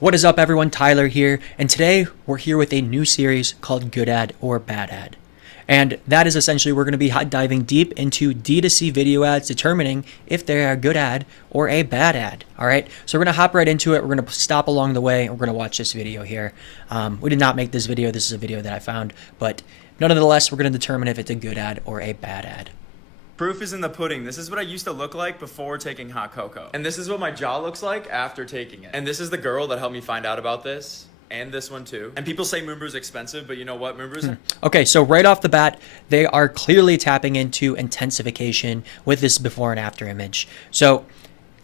What is up, everyone? Tyler here, and today we're here with a new series called Good Ad or Bad Ad. And that is essentially we're going to be diving deep into D2C video ads, determining if they are a good ad or a bad ad. All right, so we're going to hop right into it. We're going to stop along the way, and we're going to watch this video here. We did not make this video. This is a video that I found, but nonetheless, we're going to determine if it's a good ad or a bad ad. Proof is in the pudding. This is what I used to look like before taking hot cocoa. And this is what my jaw looks like after taking it. And this is the girl that helped me find out about this. And this one too. And people say Moonbrew's expensive, but you know what? Moonbrew's... Okay, so right off the bat, they are clearly tapping into intensification with this before and after image. So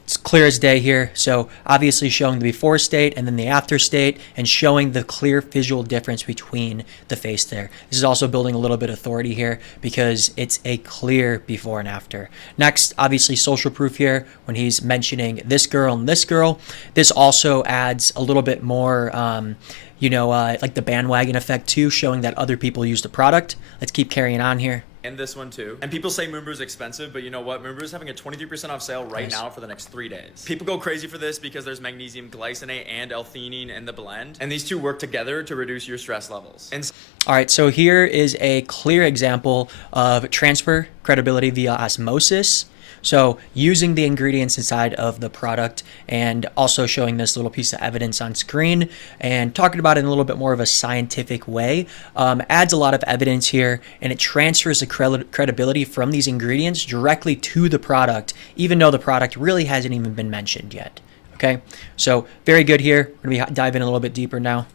it's clear as day here. So obviously showing the before state and then the after state and showing the clear visual difference between the face there. This is also building a little bit of authority here because it's a clear before and after. Next, obviously social proof here when he's mentioning this girl and this girl. This also adds a little bit more like the bandwagon effect too, showing that other people use the product. Let's keep carrying on here. And this one too. And people say Moonbrew's expensive, but you know what? Moonbrew's having a 23% off sale right now for the next 3 days. People go crazy for this because there's magnesium glycinate and L-theanine in the blend. And these two work together to reduce your stress levels. And all right, so here is a clear example of transfer credibility via osmosis. So using the ingredients inside of the product and also showing this little piece of evidence on screen and talking about it in a little bit more of a scientific way adds a lot of evidence here, and it transfers the credibility from these ingredients directly to the product, even though the product really hasn't even been mentioned yet. Okay, so very good here. We're going to be diving a little bit deeper now.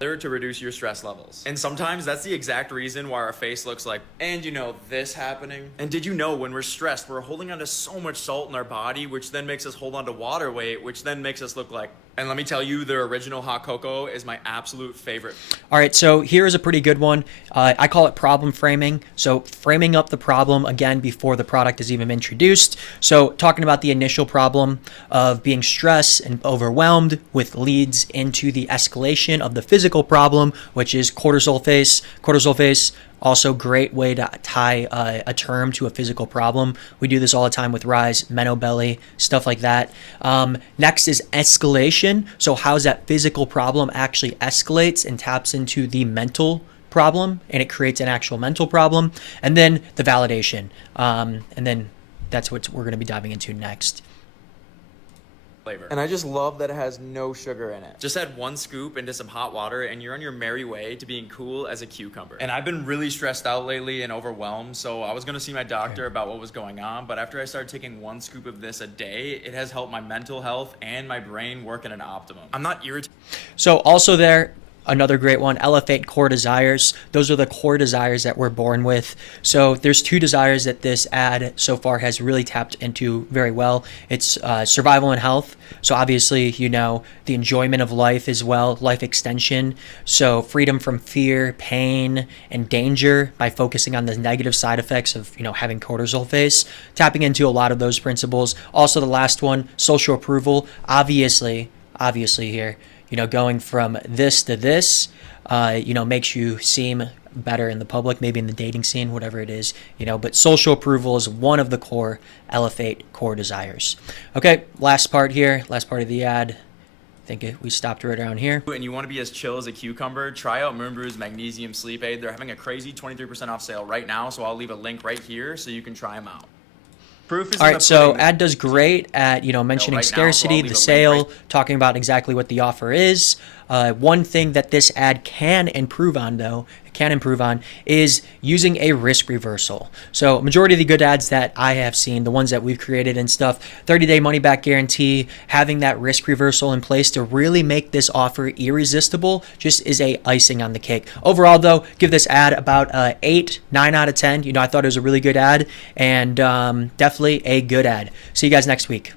To reduce your stress levels. And sometimes that's the exact reason why our face looks like, and you know, this happening. And did you know when we're stressed, we're holding on to so much salt in our body, which then makes us hold on to water weight, which then makes us look like, and let me tell you, the original hot cocoa is my absolute favorite. All right, so here is a pretty good one. I call it problem framing. So framing up the problem again before the product is even introduced. So talking about the initial problem of being stressed and overwhelmed, with leads into the escalation of the physical problem, which is cortisol face. Cortisol face, also great way to tie a term to a physical problem. We do this all the time with rise, menobelly, stuff like that. Next is escalation. So how's that physical problem actually escalates and taps into the mental problem, and it creates an actual mental problem. And then the validation. And then that's what we're going to be diving into next. And I just love that it has no sugar in it. Just add 1 scoop into some hot water and you're on your merry way to being cool as a cucumber. And I've been really stressed out lately and overwhelmed, so I was going to see my doctor about what was going on, but after I started taking 1 scoop of this a day, it has helped my mental health and my brain work at an optimum. I'm not irritated. So also there, another great one, elevate core desires. Those are the core desires that we're born with. So there's 2 desires that this ad so far has really tapped into very well. It's survival and health. So obviously, you know, the enjoyment of life as well, life extension. So freedom from fear, pain, and danger by focusing on the negative side effects of, you know, having cortisol face, tapping into a lot of those principles. Also the last one, social approval. Obviously here, you know, going from this to this, makes you seem better in the public, maybe in the dating scene, whatever it is, you know, but social approval is one of the core elevate core desires. Okay, last part of the ad. I think we stopped right around here. And you want to be as chill as a cucumber, try out Moonbrew's Magnesium Sleep Aid. They're having a crazy 23% off sale right now, so I'll leave a link right here so you can try them out. Proof is all right, so ad does great at, you know, mentioning scarcity, the sale, talking about exactly what the offer is. One thing that this ad can improve on, is using a risk reversal. So majority of the good ads that I have seen, the ones that we've created and stuff, 30-day money-back guarantee, having that risk reversal in place to really make this offer irresistible just is a icing on the cake. Overall, though, give this ad about 9 out of 10. You know, I thought it was a really good ad and definitely a good ad. See you guys next week.